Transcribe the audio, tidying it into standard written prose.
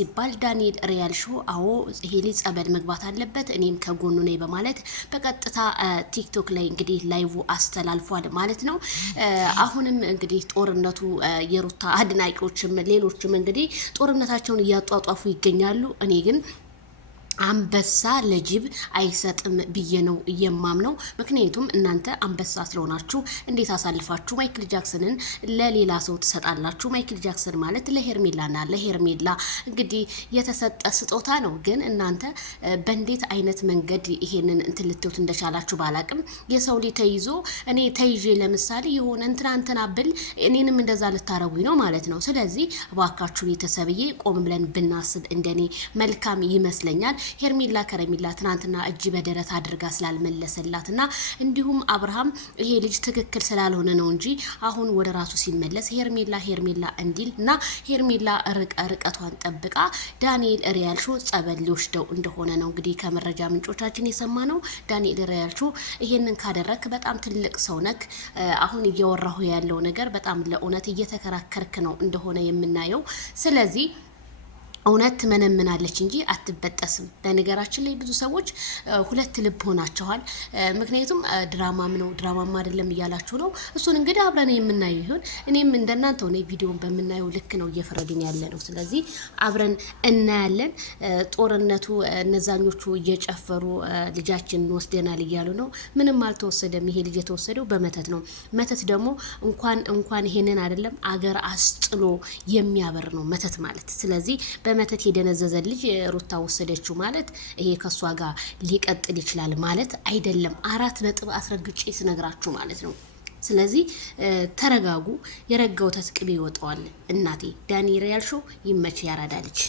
ሲባል ዳንኤል ሪያል ሾው አዎ ይሄ ልጅ ጸበል መግባት አለበት እኔም ከጎኑ ነኝ በማለት በቀጥታ ቲክቶክ ላይ እንግዲህ ላይቭ አስተላልፏል ማለት ነው። አሁንም እንግዲህ ጦርነቱ የሩታ አድናቂዎችም ሌሎችም እንግዲህ ጦርነታቸውን እያጧጧፉ ይገኛሉ። እኔ ግን አንበሳ ለጅብ አይሰጥም ብዬ ነው የማምነው። ምክንያቱም እናንተ አንበሳ ስለሆናችሁ እንዴት አሳልፋችሁ ማይክል ጃክሰንን ለሌላ ሰው ትሰጣላችሁ? ማይክል ጃክሰን ማለት ለሄርሜላና ለሄርሜላ እንግዲህ የተሰጠ ስጦታ ነው። ግን እናንተ በእንዴት አይነት መንገድ ይሄንን እንትን ልትዩት እንደቻላችሁ ባላቅም የሰው ልጅ ተይዞ እኔ ተይዤ ለምሳሌ የሆነ እንትና ብል እኔንም እንደዛ ልታረጉኝ ነው ማለት ነው። ስለዚህ እባካችሁ ቤተሰብዬ ቆም ብለን ብናስብ እንደኔ መልካም ይመስለኛል። ሄርሜላ ከረሜላ ትናንትና እጅ በደረት አድርጋ ስላልመለሰላትና እንዲሁም አብርሃም ይሄ ልጅ ትክክል ስላልሆነ ነው እንጂ አሁን ወደ ራሱ ሲመለስ ሄርሜላ እንዲል እና ሄርሜላ ርቀቷን ጠብቃ ዳንኤል ሪያል ሾው ጸበል ሊወስደው እንደሆነ ነው እንግዲህ ከመረጃ ምንጮቻችን የሰማነው። ዳንኤል ሪያል ሾው ይሄንን ካደረክ በጣም ትልቅ ሰው ነክ። አሁን እያወራሁ ያለው ነገር በጣም ለእውነት እየተከራከርክ ነው እንደሆነ የምናየው። ስለዚህ እውነት ትመነምናለች እንጂ አትበጠስም። በነገራችን ላይ ብዙ ሰዎች ሁለት ልብ ሆናቸዋል። ምክንያቱም ድራማም ነው ድራማም አይደለም እያላችሁ ነው። እሱን እንግዲህ አብረን የምናየው ይሁን። እኔም እንደናንተ ሆነ ቪዲዮን በምናየው ልክ ነው እየፈረድን ያለ ነው። ስለዚህ አብረን እናያለን። ጦርነቱ እነዛኞቹ እየጨፈሩ ልጃችን ወስደናል እያሉ ነው። ምንም አልተወሰደም። ይሄ ልጅ የተወሰደው በመተት ነው። መተት ደግሞ እንኳን ይሄንን አይደለም አገር አስጥሎ የሚያበር ነው መተት ማለት። ስለዚህ በመተት የደነዘዘ ልጅ ሩታ ወሰደችው ማለት ይሄ ከሷ ጋር ሊቀጥል ይችላል ማለት አይደለም። 4 ነጥብ አስረግጬ ስነግራችሁ ማለት ነው። ስለዚህ ተረጋጉ። የረጋው ተስቅቤ ይወጣዋል። እናቴ ዳንኤል ሪያል ሾው ይመች ያራዳ ልጅ